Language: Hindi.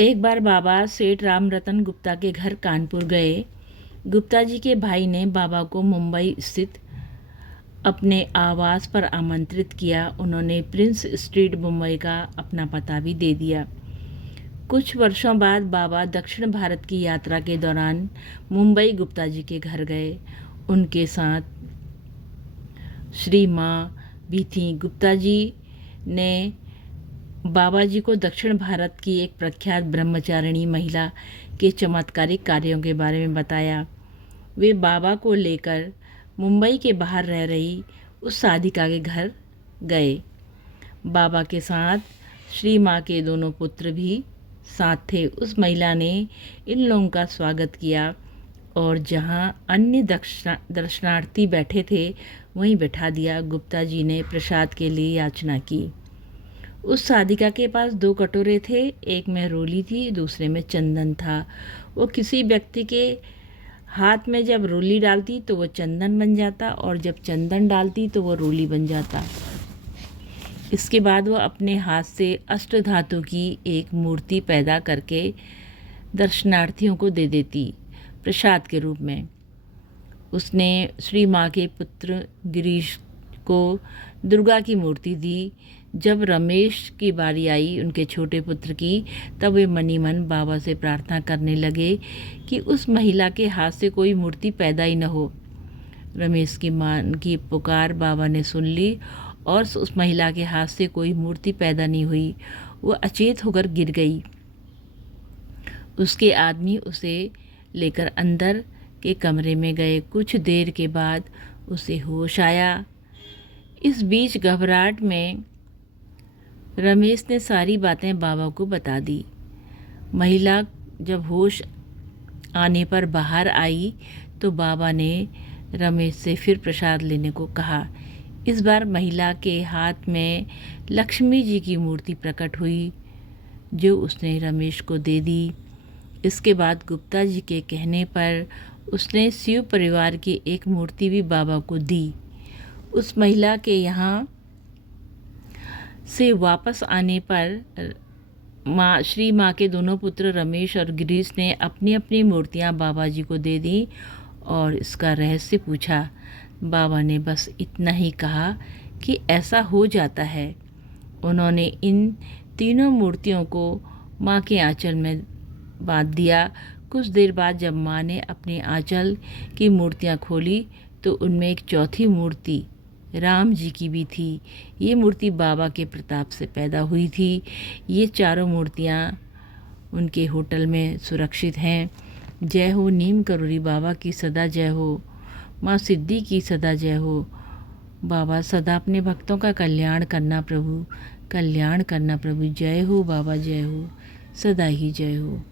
एक बार बाबा सेठ रामरतन गुप्ता के घर कानपुर गए। गुप्ता जी के भाई ने बाबा को मुंबई स्थित अपने आवास पर आमंत्रित किया। उन्होंने प्रिंस स्ट्रीट मुंबई का अपना पता भी दे दिया। कुछ वर्षों बाद बाबा दक्षिण भारत की यात्रा के दौरान मुंबई गुप्ता जी के घर गए। उनके साथ श्री माँ भी थीं। गुप्ता जी ने बाबा जी को दक्षिण भारत की एक प्रख्यात ब्रह्मचारिणी महिला के चमत्कारिक कार्यों के बारे में बताया। वे बाबा को लेकर मुंबई के बाहर रह रही उस साधिका के घर गए। बाबा के साथ श्री माँ के दोनों पुत्र भी साथ थे। उस महिला ने इन लोगों का स्वागत किया और जहाँ अन्य दर्शनार्थी बैठे थे वहीं बैठा दिया। गुप्ता जी ने प्रसाद के लिए याचना की। उस साधिका के पास 2 कटोरे थे, एक में रोली थी, दूसरे में चंदन था। वो किसी व्यक्ति के हाथ में जब रोली डालती तो वो चंदन बन जाता और जब चंदन डालती तो वो रोली बन जाता। इसके बाद वो अपने हाथ से अष्टधातु की एक मूर्ति पैदा करके दर्शनार्थियों को दे देती प्रसाद के रूप में। उसने श्री माँ के पुत्र गिरीश को दुर्गा की मूर्ति दी। जब रमेश की बारी आई उनके छोटे पुत्र की, तब वे मनी मन बाबा से प्रार्थना करने लगे कि उस महिला के हाथ से कोई मूर्ति पैदा ही न हो। रमेश की माँ की पुकार बाबा ने सुन ली और उस महिला के हाथ से कोई मूर्ति पैदा नहीं हुई। वो अचेत होकर गिर गई। उसके आदमी उसे लेकर अंदर के कमरे में गए। कुछ देर के बाद उसे होश आया। इस बीच घबराहट में रमेश ने सारी बातें बाबा को बता दी। महिला जब होश आने पर बाहर आई तो बाबा ने रमेश से फिर प्रसाद लेने को कहा। इस बार महिला के हाथ में लक्ष्मी जी की मूर्ति प्रकट हुई जो उसने रमेश को दे दी। इसके बाद गुप्ता जी के कहने पर उसने शिव परिवार की एक मूर्ति भी बाबा को दी। उस महिला के यहाँ से वापस आने पर श्री माँ के दोनों पुत्र रमेश और गिरीश ने अपनी अपनी मूर्तियाँ बाबा जी को दे दी और इसका रहस्य पूछा। बाबा ने बस इतना ही कहा कि ऐसा हो जाता है। उन्होंने इन तीनों मूर्तियों को माँ के आंचल में बांध दिया। कुछ देर बाद जब माँ ने अपने आंचल की मूर्तियाँ खोली तो उनमें एक चौथी मूर्ति राम जी की भी थी। ये मूर्ति बाबा के प्रताप से पैदा हुई थी। ये चारों मूर्तियाँ उनके होटल में सुरक्षित हैं। जय हो नीम करोड़ी बाबा की सदा जय हो। माँ सिद्धि की सदा जय हो। बाबा सदा अपने भक्तों का कल्याण करना प्रभु, कल्याण करना प्रभु। जय हो बाबा, जय हो, सदा ही जय हो।